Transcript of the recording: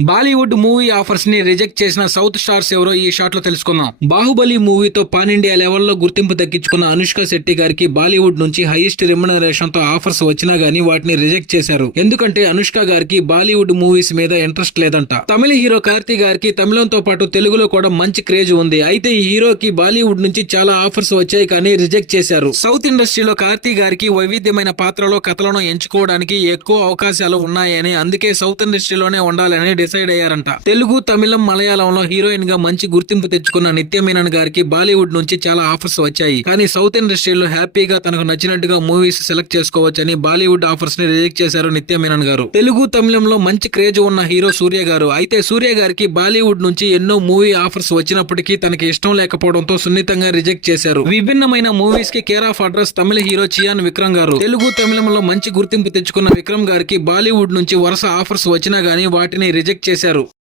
Bollywood movie ఆఫర్స్ని reject చేసిన south stars ఎవరో ఈ షాట్లో తెలుసుకుందాం. బాహుబలి మూవీతో పాన్ ఇండియా లెవెల్లో గుర్తింపు దక్కించుకున్న అనుష్క శెట్టి గారికి బాలీవుడ్ నుంచి హైయెస్ట్ రెమ్యునరేషన్తో ఆఫర్స్ వచ్చినా గానీ వాటిని రిజెక్ట్ చేశారు. ఎందుకంటే అనుష్క గారికి బాలీవుడ్ మూవీస్ మీద ఇంట్రెస్ట్ లేదంట. తమిళ హీరో కార్తీ గారికి తమిళంతో పాటు తెలుగులో కూడా మంచి క్రేజ్ ఉంది. అయితే ఈ హీరోకి బాలీవుడ్ నుంచి చాలా ఆఫర్స్ వచ్చాయి కానీ రిజెక్ట్ చేశారు. సౌత్ ఇండస్ట్రీలో కార్తీ గారికి వైవిధ్యమైన పాత్రలో కథలను ఎంచుకోవడానికి ఎక్కువ అవకాశాలు ఉన్నాయని అందుకే సౌత్ ఇండస్ట్రీలోనే ఉండాలని డిసైడ్ అయ్యారంట తెలుగు తమిళం మలయాళంలో హీరోయిన్గా మంచి గుర్తింపు తెచ్చుకున్న నిత్య మీనన్ గారికి బాలీవుడ్ నుంచి చాలా ఆఫర్స్ వచ్చాయి. కానీ సౌత్ ఇండస్ట్రీలో హ్యాపీగా తనకు నచ్చినట్టుగా మూవీస్ సెలెక్ట్ చేసుకోవచ్చని బాలీవుడ్ ఆఫర్స్ని రిజెక్ట్ చేశారు నిత్య మీనన్ గారు. తెలుగు తమిళంలో మంచి క్రేజ్ ఉన్న హీరో సూర్య గారు. అయితే సూర్య గారికి బాలీవుడ్ నుంచి ఎన్నో మూవీ ఆఫర్స్ వచ్చినప్పటికీ తనకి ఇష్టం లేకపోవడంతో సున్నితంగా రిజెక్ట్ చేశారు. విభిన్నమైన మూవీస్కి care of address Tamil hero Chiyaan Vikram గారు. తెలుగు తమిళంలో మంచి గుర్తింపు తెచ్చుకున్న విక్రమ్ గారికి బాలీవుడ్ నుంచి వరుస ఆఫర్స్ వచ్చినా గానీ వాటిని రిజెక్ట్ చేశారు.